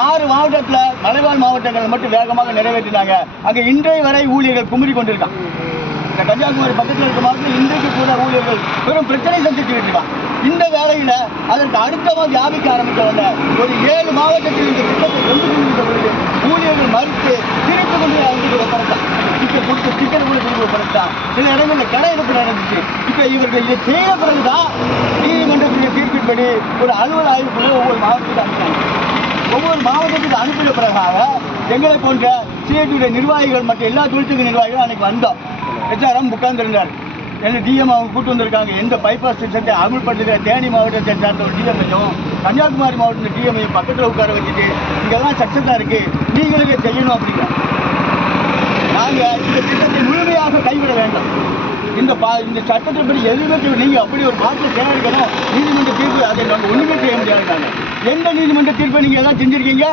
6 மாவட்டத்தில் மலைவாழ் மாவட்டங்கள் மட்டும் வேகமாக நிறைவேற்றினாங்க. அங்கே இன்றைய வரை ஊழியர்கள் குமரி கொண்டிருக்காங்க. இந்த கன்னியாகுமரி பக்கத்தில் இருக்க மாவட்டத்தில் இன்றைக்கு கூட ஊழியர்கள் பெரும் பிரச்சனை சந்திச்சுட்டு இருக்காங்க. இந்த வேளையில அதற்கு அடுத்தமாக வியாபிக்க ஆரம்பித்தவங்க ஒரு 7 மாவட்டத்தில் இந்த திட்டத்தை கொண்டு கொண்டிருக்க ஊழியர்கள் மறுத்து திருப்பி கொண்டு அவங்களுக்கு ஒப்படைத்தான். டிக்கெட் கொடுத்து டிக்கெட் கூட திருப்பி ஒப்படைத்தான். சில இடங்களில் கடை எடுப்பு நடந்துச்சு. இப்போ இவர்கள் இதை செய்த பிறகுதான் நீதிமன்றத்துடைய தீர்ப்பின்படி ஒரு அலுவல் ஆய்வுக்குள்ள ஒவ்வொரு மாவட்டத்துக்கு அனுப்பினாங்க. ஒவ்வொரு மாவட்டத்துக்கு அனுப்பின பிறகாக எங்களை போன்ற சிஐடியுடைய நிர்வாகிகள் மற்ற எல்லா தொழிற்சங்க நிர்வாகிகளும் அன்னைக்கு வந்தோம். HRM உட்கார்ந்துருந்தார். என்ன டிஎம் அவங்க கூட்டு வந்திருக்காங்க. எந்த பைபாஸ் திட்டத்தை அமல்படுத்துகிற தேனி மாவட்டத்தை சார்ந்த ஒரு டிஎம்ஐயும் கன்னியாகுமரி மாவட்டத்தில் டிஎம்ஐயும் பக்கத்தில் உட்கார வச்சுட்டு இங்கெல்லாம் சக்சஸாக இருக்கு, நீங்களும் செய்யணும் அப்படிங்கிற. நாங்கள் இந்த திட்டத்தை முழுமையாக கைவிட வேண்டும். இந்த சட்டத்தின்படி எதுவுமே நீங்க அப்படி ஒரு மாற்றம் சேகரிக்கணும். நீதிமன்ற தீர்ப்பு அதை நாங்கள் ஒண்ணுமே செய்ய முடியாது. எந்த நீதிமன்ற தீர்ப்பை நீங்க எல்லாம் செஞ்சிருக்கீங்க?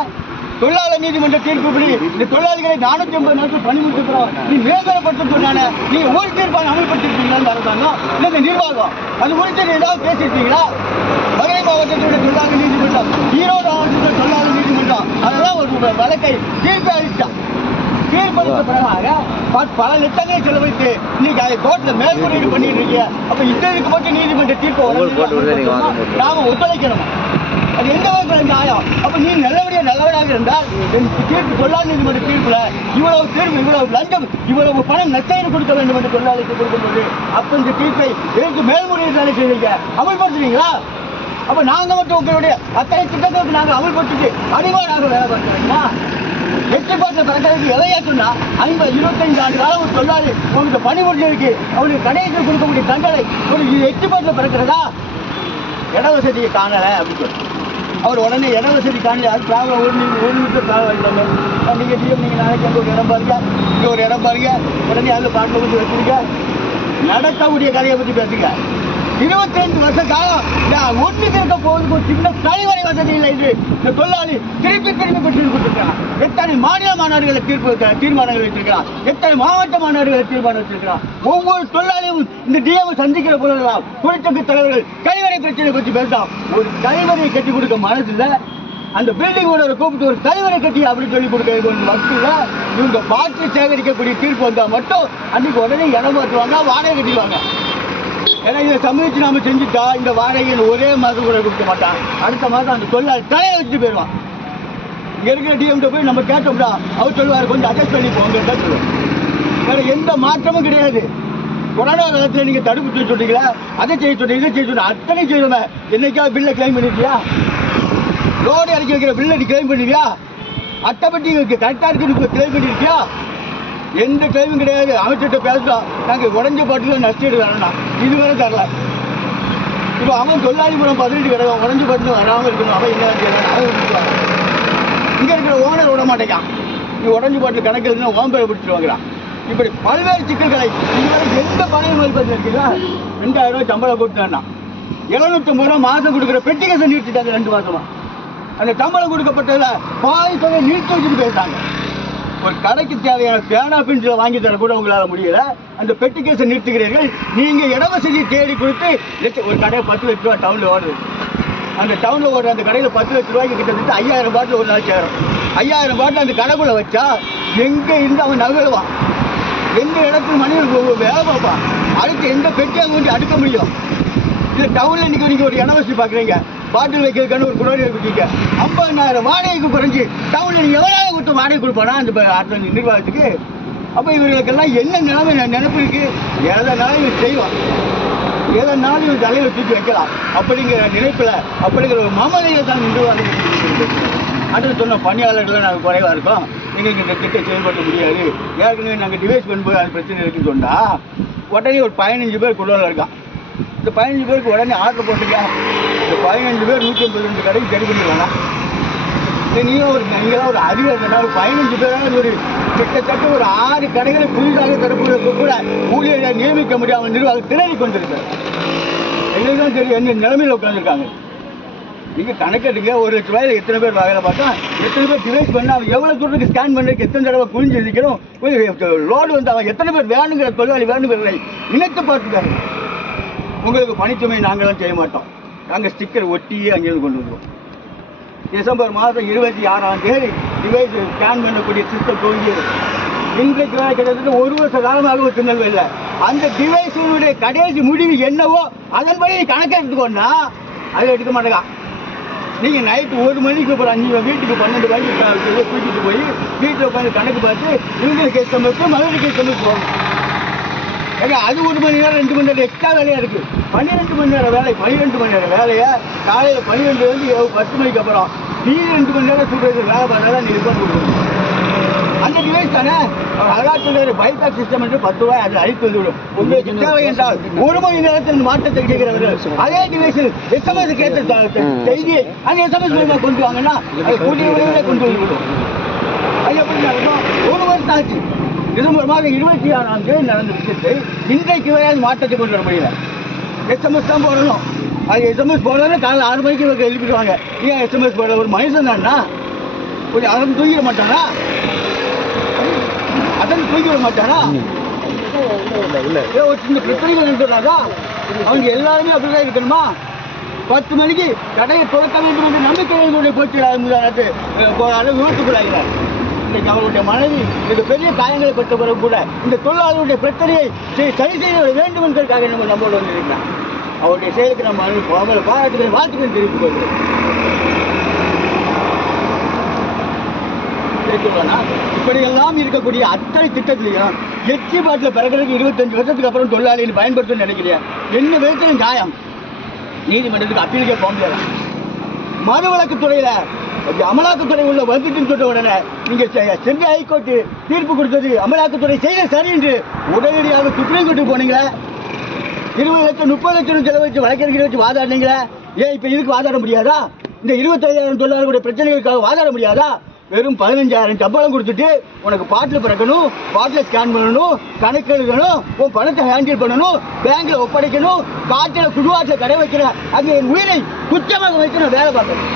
தொழிலாளர் நீதிமன்ற தீர்ப்புப்படி இந்த தொழிலாளிகளை 450 நாட்கள் பணிமுடிச்சிருக்கிறோம். நீ நிரந்தரப்படுத்த சொன்னானே, நீங்க ஒரு தீர்ப்பாக அமல்படுத்திருக்கீங்களான்னு அரசாங்கம் இந்த நிர்வாகம் அது குறித்து ஏதாவது பேசியிருக்கீங்களா? மதுரை மாவட்டத்துடைய தொழிலாளர் நீதிமன்றம், ஈரோடு மாவட்டத்தில் தொழிலாளர் நீதிமன்றம் அதெல்லாம் ஒரு வழக்கை தீர்ப்பு அளித்தான். தீர்ப்பளித்த பிறகாக பல லட்சங்களை செலவழித்து இன்னைக்கு அதை கோர்ட்ல மேல்முறையீடு பண்ணிட்டு இருக்கீங்க. அப்ப இதற்கு மட்டும் நீதிமன்ற தீர்ப்பு நாம ஒத்துழைக்கணும். அது எந்த வகையில் நியாயம்? அப்ப நீ நல்லவனாக இருந்தால் தீர்ப்பு தொழிலாளர் நீதிமன்ற தீர்ப்புல இவ்வளவு தீர்ப்பு, இவ்வளவு லஞ்சம், இவ்வளவு பணம் நஷ்டம் கொடுக்க வேண்டும் என்று தொழிலாளிக்கு கொடுக்கும்போது அப்ப இந்த தீர்ப்பை எதற்கு மேல்முறையீடு செய்வீங்க? அமல்படுத்துறீங்களா? அப்ப நாங்க மட்டும் உங்களுடைய அத்தனை திட்டங்களுக்கு நாங்க அமல்படுத்திட்டு அடிமானாக வேலை பார்க்கிறீங்களா? வெற்றி பார்த்த பிரச்சனைக்கு எதையா சொன்னா 25 ஆண்டு காலம் ஒரு தொழிலாளி உங்களுக்கு பணிபுரிஞ்சிருக்கு, அவங்களுக்கு கடைசியில் கொடுக்கக்கூடிய தண்டனை ஒரு எட்டு பார்த்த பிறக்கிறதா? இடவசதியை காணல அப்படின்னு சொல்லி அவர் உடனே இடவசதி காணல. அது டிராவல் ஒரு நிமிஷம் டிராவல் ஆகிட்டாங்க. நீங்க நீங்க நாளைக்கு அங்கே ஒரு இடம் பாருங்க, இங்கே ஒரு இடம் பாருங்க, உடனே அதில் பாட்டில் ஊற்றி வச்சுருங்க. நடக்கக்கூடிய கதையை பற்றி பேசுங்க. 25 வருஷ காலம் ஒன்றுக்கு இருக்க போவதுக்கு ஒரு சின்ன கழிவறை வசதி இல்லை என்று இந்த தொழிலாளி திருப்பி பெற்று கொடுத்துருக்கான். எத்தனை மாநில மாநாடுகளை தீர்மானங்கள் வச்சிருக்கிறான், எத்தனை மாவட்ட மாநாடுகளை தீர்மானம் வச்சிருக்கிறான். ஒவ்வொரு தொழிலாளியும் இந்த டிஎம் சந்திக்கிற பொழுதெல்லாம் தொழிற்சங்க தலைவர்கள் கழிவறை பிரச்சனை பற்றி பேசலாம். ஒரு கழிவறையை கட்டி கொடுக்க மனசுல அந்த பில்டிங் ஓனரை கூப்பிட்டு ஒரு கழிவறை கட்டி அப்படின்னு சொல்லி கொடுக்க மக்கள் இவங்க பார்த்து சேகரிக்கக்கூடிய தீர்ப்பு வந்தா மட்டும் அன்னைக்கு உடனே இடம் மாற்றுவாங்க, வாடகை கட்டிடுவாங்க. ஏன்னா இதை சம்மதிச்சு நாம செஞ்சுட்டா இந்த வாடகையில் ஒரே மாதம் கூட கொடுக்க மாட்டான். அடுத்த மாதம் அந்த தொழிலாளி தலையை வச்சுட்டு போயிடுவான். இங்க இருக்கிற டிஎம்கிட்ட போய் நம்ம கேட்டோம்னா அவர் சொல்லுவார் கொஞ்சம் அட்ஜஸ்ட் பண்ணி போங்க சொல்லுவார். வேற எந்த மாற்றமும் கிடையாது. கொரோனா காலத்தில் நீங்க தடுப்பு சொல்றீங்களா, அதை செய்ய சொல்றீங்க, இதை செய்ய சொல்றீங்க, அத்தனை செய்யணுமே. என்னைக்காவது பில்லை கிளைம் பண்ணிருக்கியா? ரோடு அடிக்க வைக்கிற பில்லை நீ கிளைம் பண்ணிருக்கியா? அட்டைப்பட்டி கரெக்டா இருக்கு கிளைம் பண்ணிருக்கியா? எந்த கிளைமும் கிடையாது. அமைச்சர்கிட்ட பேசலாம், நாங்கள் உடஞ்ச பாட்டுல நஷ்டம் தரணும், இதுவரை தரல. இப்போ அவன் தொழிலாளி மூலம் 18 கிடக்கும், உடஞ்ச பாட்டு வராமல் இருக்கணும். அவன் என்ன செய்யலாம்? இங்க இருக்கிற ஓனர் விட மாட்டேங்கான். நீ உடஞ்ச பாட்டு கணக்கு எழுதுனா ஓம்பரை பிடிச்சிட்டு வாங்குறான். இப்படி பல்வேறு சிக்கல்களை இதுவரை எந்த பழைய மதிப்பத்தில் இருக்கீங்களா? 2000 ரூபாய் சம்பளம் கொடுத்தான்னா 750 ரூபா மாதம் கொடுக்குற பெட்டிகேஷன் நிறுத்திட்டாங்க 2 மாசமா. அந்த சம்பளம் கொடுக்கப்பட்டதுல பாதி தொகை நிறுத்தி வச்சுட்டு பேசுறாங்க. ஒரு கடைக்கு தேவையான பேனா பென்சிலை வாங்கி தர கூட உங்களால் முடியல, அந்த பெட்டிகேஷன் நிறுத்துகிறீர்கள். நீங்க இடவசதி தேடி கொடுத்து ஒரு கடையை 10 லட்ச ரூபா டவுன்ல ஓடுது. அந்த டவுன்ல ஓடுற அந்த கடையில் 10 லட்ச ரூபாய்க்கு கிட்டத்தட்ட 5000 பாட்டில் ஒரு நாள் சேரும். 5000 பாட்டில் அந்த கடைக்குள்ள வச்சா எங்க இருந்து அவன் நகழுவான்? எந்த இடத்துல மனிதனுக்கு வேலை பார்ப்பான்? அடுத்து எந்த பெட்டியாக கொண்டு அடுக்க முடியும்? இல்லை டவுன்ல இன்னைக்கு நீங்க ஒரு இடவசதி பார்க்குறீங்க, பாட்டில் வைக்கிறதுக்கான ஒரு குடோனியை கொடுத்தீங்க, 50,000 வாடகைக்கு குறைஞ்சி டவுன்ல நீங்க எவ்வளவு கொடுத்து வாடகை கொடுப்பானா அந்த நிர்வாகத்துக்கு? அப்ப இவர்களுக்கெல்லாம் என்ன நிலைமை நினைப்பு இருக்கு? எதனாலும் இவங்க செய்வான், எதனாலும் இவங்க தலையை தூக்கி வைக்கலாம் அப்படிங்கிற நினைப்புல, அப்படிங்கிற ஒரு மமதையில தான் நிர்வாகம். அடுத்து சொன்ன பணியாளர்கள் நாங்கள் குறைவா இருக்கோம், எங்களுக்கு இந்த திட்டம் செயல்படுத்த முடியாது, ஏற்கனவே நாங்கள் டிவைஸ் பண்ணும்போது அது பிரச்சனை இருக்குன்னு சொன்னா உடனே ஒரு 15 பேர் குழுவில் இருக்கான். இந்த 15 பேருக்கு உடனே ஆர்டர் போட்டுக்க, இந்த 15 பேர் 152 கடைக்கு சரி பண்ணிடுவாங்க. நீங்களாம் ஒரு அறிவு ஒரு 15 பேராக ஒரு கிட்டத்தட்ட ஒரு 6 கடைகளை புதிதாக தரப்புகளுக்கு கூட ஊழியரை நியமிக்க முடியாமல் நிர்வாகம் திணறி கொண்டிருக்காரு. எங்களுக்கும் தெரியும் என்ன நிலைமையில் உட்காந்துருக்காங்க. நீங்க கணக்கெடுங்க, 1 லட்ச ரூபாயில எத்தனை பேர் வேலை பார்த்தா, எத்தனை பேர் டிவைஸ் பண்ண, அவன் எவ்வளவு தூரத்துக்கு ஸ்கேன் பண்ணுறதுக்கு எத்தனை தடவை குனிஞ்சு நிற்கணும், லோடு வந்து அவன் எத்தனை பேர் வேணுங்கிற தொழிலாளி வேணுங்கிறதை நினைத்து பார்த்துக்காரு. உங்களுக்கு பணிச்சுமை நாங்களும் செய்ய மாட்டோம், நாங்கள் ஸ்டிக்கர் ஒட்டியே அங்கேருந்து கொண்டு வந்துடுவோம். டிசம்பர் மாதம் 26ஆம் தேதி டிவைஸ் ஸ்கேன் பண்ணக்கூடிய சிஸ்டம் துவங்கியது. இன்றைக்கு கிட்டத்தட்ட 1 வருஷ காலமாக திருநெல்வேலியில் அந்த டிவைஸினுடைய கடைசி முடிவு என்னவோ அதன்படி கணக்கு எடுத்துக்கோன்னா அதை எடுக்க மாட்டேங்க. நீங்கள் நைட்டு 1 மணிக்கு அப்புறம் 5 வீட்டுக்கு 12 மணிக்கு கூட்டிட்டு போய் வீட்டில் உட்காந்து கணக்கு பார்த்து இவங்களுக்கு எஸ்எம்எஸ் மகளிருக்கு எஸ்எம்எஸ் போகணும். ஏங்க அது 1 மணி நேரம் 2 மணி நேரம் எக்ஸ்ட்ரா வேலையாக இருக்குது. 12 மணி நேரம் வேலை, 12 மணி நேரம் வேலையை காலையில் 12 10 மணிக்கு அப்புறம் நீ 2 மணி நேரம் சூப்பர்வைசர் வேலை பார்த்தா நீ ரிப்போர்ட் கொடுக்கணும். அந்த டிவைஸ் தானே அவர் அழகா சொல்ற பைபாஸ் சிஸ்டம் என்று 10 ரூபாய் அதில் அழித்து வந்துவிடும். உங்களுக்கு தேவை என்றால் 1 மணி நேரத்தில் மாற்றத்தை செய்கிறவர்கள் அதே டிவைஸில் எஸ்எம்எஸ் கேட்ட செய்தி அந்த எஸ்எம்எஸ் மூலமாக கொண்டு வாங்கன்னா அது கூடிய விரைவில் கொண்டு வந்துவிடும். அது எப்படி நடக்கும்? 1 வருஷம் ஆச்சு. டிசம்பர் மாதம் 26ஆம் தேதி நடந்த விஷயத்தை இன்றைக்கு வரை அது மாற்றத்தை கொண்டு வர முடியல. எஸ்எம்எஸ் தான் போடணும். அது எஸ்எம்எஸ் போடணும்னா காலையில் 6 மணிக்கு இவங்க எழுப்பிடுவாங்க. ஏன் எஸ்எம்எஸ் போட ஒரு மனுஷன் தானா கொஞ்சம் அதன் தூங்கிட மாட்டானா? அதன் தூங்கிட மாட்டானா? ஒரு சின்ன பிரச்சனைகள் இருக்கிறாரா? அவங்க எல்லாருமே அப்படிதான் இருக்கணுமா? 10 மணிக்கு கடையை துறக்க வேண்டும் என்று நம்பிக்கை போச்சு போராட விபத்துக்குள்ளாகிறார். இன்னைக்கு அவருடைய மனைவி இந்த பெரிய காயங்களை பெற்ற பிறகு கூட இந்த தொழிலாளர்களுடைய பிரச்சனையை சரி செய்ய வேண்டும் என்பதற்காக நம்ம நம்மளோட வந்திருக்கிறோம். அவருடைய செயலுக்கு நம்ம பாராட்டுகளை வாழ்த்துக்களை தெரிவித்துக் கொள்கிறோம். இப்படியெல்லாம் இருக்கக்கூடிய அத்தனை திட்டத்திலையும் எச்சி பாட்டில் பிறகு 25 வருஷத்துக்கு அப்புறம் தொழிலாளிகள் பயன்படுத்த நினைக்கிறேன். என்ன விதத்திலும் காயம் நீதிமன்றத்துக்கு அப்பீலுக்கே போக முடியாது. மது வழக்குத்துறையில அமலாக்கத்துறை உள்ள வந்துட்டுன்னு சொன்ன உடனே நீங்க சென்னை ஹைகோர்ட்டு தீர்ப்பு கொடுத்தது அமலாக்கத்துறை செய்ய சரி என்று உடனடியாக சுப்ரீம் கோர்ட்டுக்கு போனீங்களா? 20 லட்சம் 30 லட்சம் செலவழிச்சு வழக்கறிஞரை வச்சு வாதாடினீங்களா? ஏன் இப்ப இதுக்கு வாதாட முடியாதா? இந்த 25,000 தொழிலாளர்களுடைய பிரச்சனைகளுக்காக வாதாட முடியாதா? வெறும் 15,000 சம்பளம் கொடுத்துட்டு உனக்கு பாட்டில் பிறக்கணும், பாட்டில் ஸ்கேன் பண்ணணும், கணக்கு எழுதணும், உன் பணத்தை ஹேண்டில் பண்ணணும், பேங்க்ல ஒப்படைக்கணும், காட்டில் சுடுவாட்டில் கடை வைக்கிறேன், அங்கே என் உயிரை குற்றமாக வைத்து நான் வேலை பார்க்கணும்.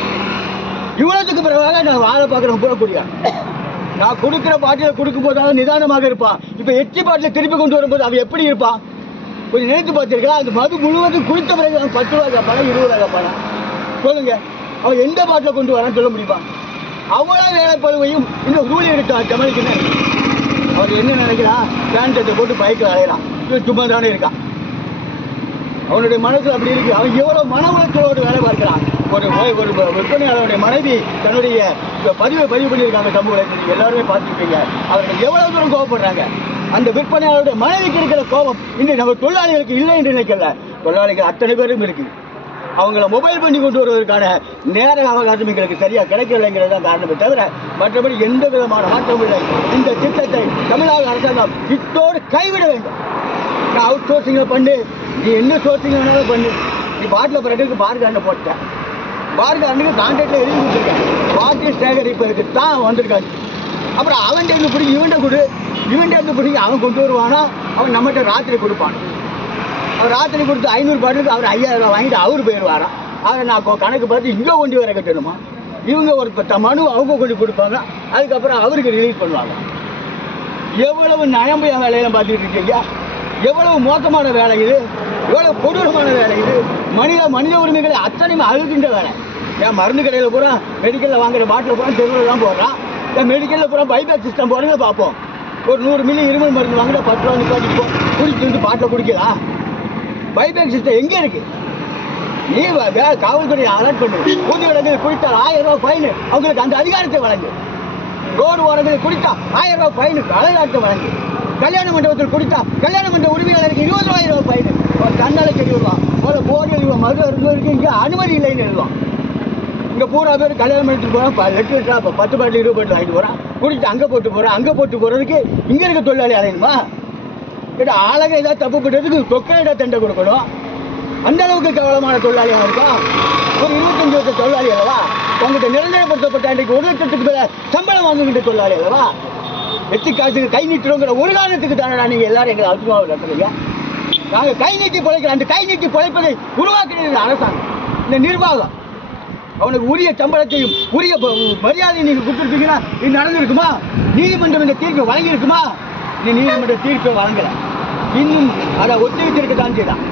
இவ்வளவுக்கு பிறகு நான் வேலை பார்க்குறேன் போகக்கூடிய நான் கொடுக்குற பாட்டில் கொடுக்கும் போதாவது நிதானமாக இருப்பான். இப்போ எச்சி பாட்டில் திருப்பி கொண்டு வரும்போது அவன் எப்படி இருப்பான்? கொஞ்சம் நினைத்து பார்த்துருக்கலாம். அந்த மது முழுவதும் குடித்த பிறகு அவன் 10 ரூபாய் கேட்பானா 20 ரூபாய் கேட்பானா? சொல்லுங்க, அவன் எந்த பாட்டில் கொண்டு வரான்னு சொல்ல முடியுமா? அவ்வளவு வேலைப்பழுவையும் இன்னும் ஊழி இருக்கான் சமாளிக்கணும். அவர் என்ன நினைக்கிறான்? பேண்ட் போட்டு பைக்கில் அலையிறான். இவன் சும்மா தானே இருக்கான். அவனுடைய மனசு அப்படி இருக்கு. அவன் எவ்வளவு மன உளைச்சலோடு வேலை பார்க்கிறான். ஒரு விற்பனையாளருடைய மனைவி தன்னுடைய பதிவு பண்ணியிருக்காங்க சமூகத்தில், எல்லாருமே பார்த்துருப்பீங்க. அவர்கள் எவ்வளவு தூரம் கோபப்படுறாங்க. அந்த விற்பனையாளருடைய மனைவிக்கு இருக்கிற கோபம் இன்னும் நம்ம தொழிலாளிகளுக்கு இல்லை என்று நினைக்கல. தொழிலாளிகள் அத்தனை பேரும் இருக்கு. அவங்கள மொபைல் பண்ணி கொண்டு வருவதற்கான நேர அவகாசம் எங்களுக்கு சரியா கிடைக்கவில்லைங்கிறது தான் காரணமே தவிர மற்றபடி எந்த விதமான மாற்றம் இல்லை. இந்த திட்டத்தை தமிழக அரசாங்கம் இத்தோடு கைவிட வேண்டும். நான் அவுட் சோர்சிங்க பண்ணு, நீ என்ன சோர்சிங் வேணாலும் பண்ணு. நீ பாட்டில் பிறகு பார்கார்டை போட்டேன், பார்கார்டுக்கு கான்ட்ராக்டில் எழுதி கொடுத்துருக்கேன். பாட்டி சேகரிப்பதற்கு தான் வந்திருக்காங்க. அப்புறம் அவன்கிட்ட இருந்து பிடிச்சி இவன்கிட்ட கொடு, இவன்கிட்ட இருந்து பிடிச்சி அவன் கொண்டு வருவானா? அவன் நம்மகிட்ட ராத்திரி கொடுப்பான். அவர் ராத்திரி கொடுத்து 500 பாட்டுக்கு அவர் 5000 ரூபா வாங்கிட்டு அவரு போயிடுவாராம். அதை நான் கணக்கு பார்த்து இங்கே கொண்டு வர கட்டணுமா? இவங்க ஒரு மனு அவங்க கொண்டு கொடுப்பாங்க, அதுக்கப்புறம் அவருக்கு ரிலீஸ் பண்ணுவாங்க. எவ்வளவு நயம்பைய வேலையெல்லாம் பார்த்துட்டு இருக்கீங்க. எவ்வளவு மோசமான வேலை இது, எவ்வளவு கொடூரமான வேலை இது. மனித உரிமைகளை அத்தனையுமே அழுகின்ற வேலை. ஏன் மருந்து கடையில் பூரா மெடிக்கலில் வாங்குற பாட்டில் பூரா தெருவில் தான் போடுறான். ஏன் மெடிக்கலில் பூரா பைபேக் சிஸ்டம் போடுங்க பார்ப்போம். ஒரு 100 மில்லி இருமல் மருந்து வாங்கினா 10 ரூபா நிப்பாட்டிட்டு குடிச்சு வந்து பாட்டில் குடிக்கலாம். பைபேக் சிஸ்டம் எங்கே இருக்கு? நீ காவல்துறை அலர்ட் பண்ணு. பொது இடங்களில் குடித்தால் 1000 ரூபாய் ஃபைனு, அவங்களுக்கு அந்த அதிகாரத்தை வழங்கு. ரோடு ஓரங்களில் குடித்தா 1000 ரூபாய் ஃபைனு அதிகாரத்தை வழங்கு. கல்யாண மண்டபத்தில் குடித்தா கல்யாண மண்டப உரிமையாளருக்கு 20,000 ரூபாய் ஃபைனு. தன்னால கட்டி வருவான். போர்டு எழுதுவான், மது அருந்துவதற்கு இங்கே அனுமதி இல்லைன்னு எழுதுவான். இங்கே பூரா பேர் கல்யாண மண்டபத்துக்கு போகிறான், 8 லிட்டரா 10 பாட்டில் 20 பாட்டில் வாங்கிட்டு போகிறான். குடிச்சு அங்கே போட்டு போகிறான். அங்கே போட்டு போகிறதுக்கு இங்கே இருக்க தொழிலாளி அலையணுமா? கேட்டா ஆளக ஏதாவது தப்பு பண்ணுறதுக்கு தொக்கையிட தண்டை கொடுக்கணும். அந்த அளவுக்கு கேவலமான தொழிலாளியாக இருக்கா? ஒரு 25 வருஷம் தொழிலாளி அல்லவா? உங்கள்கிட்ட நிரந்தரப்படுத்தப்பட்ட அன்றைக்கு 1 லட்சத்துக்கு மேலே சம்பளம் வாங்குகின்ற தொழிலாளி அல்லவா? வெற்றி காசுக்கு கை நீட்டுறோங்கிற ஒரு காரணத்துக்கு தானடா நீங்கள் எல்லாரும் எங்களை அழுத்தமாக நடத்துறீங்க. நாங்கள் கை நீட்டி பிழைக்கிறோம். அந்த கை நீட்டி பிழைப்பதை உருவாக்குறது அரசாங்கம், இந்த நிர்வாகம். அவனுக்கு உரிய சம்பளத்தையும் உரிய மரியாதையும் நீங்கள் கொடுத்துருக்கீங்கன்னா இது நடந்திருக்குமா? நீதிமன்றம் இந்த தீர்ப்பை வழங்கியிருக்குமா? நீ நீதிமன்ற தீர்ப்பை வழங்கல, இன்னும் அதை ஒத்தி வச்சிருக்கத்தான் செய்தான்.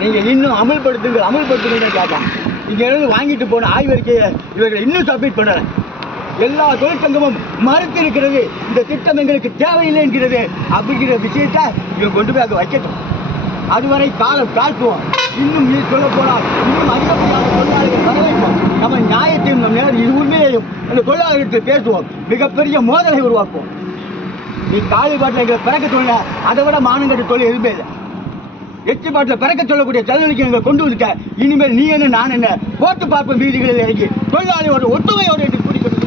நீங்கள் இன்னும் அமல்படுத்துங்க கேட்டான். இங்க இருந்து வாங்கிட்டு போன ஆய்வறிக்கையை இவர்கள் இன்னும் சப்மிட் பண்ணல. எல்லா தொழிற்சங்கமும் மறுத்து இருக்கிறது. இந்த திட்டம் எங்களுக்கு தேவையில்லை என்கிறது. அப்படிங்கிற விஷயத்தை இவங்க கொண்டு போய் அங்கே வைக்கட்டும். அதுவரை காலம் தாழ்த்துவோம். இன்னும் சொல்ல போனால் இன்னும் அதிகப்படியான தொழிலாளர்கள் வர வைப்போம். நம்ம நியாயத்தையும் நம்ம உண்மையையும் அந்த தொழிலாளர்களுக்கு பேசுவோம். மிகப்பெரிய மோதலை உருவாக்குவோம். நீ காலி பாட்டில் எங்களை பிறக்க சொல்ல, அதை விட மானங்கட்ட தொழில் எதுவுமே இல்லை. எச்சி பாட்டில் பிறக்க சொல்லக்கூடிய சலுகைக்கு எங்களை கொண்டு வந்துட்ட. இனிமேல் நீ என்ன நான் என்ன போட்டு பார்ப்போம். வீதிகளில் இறங்கி தொழிலாளியோட ஒற்றுமையோடு என்று கூறிக்கொண்டு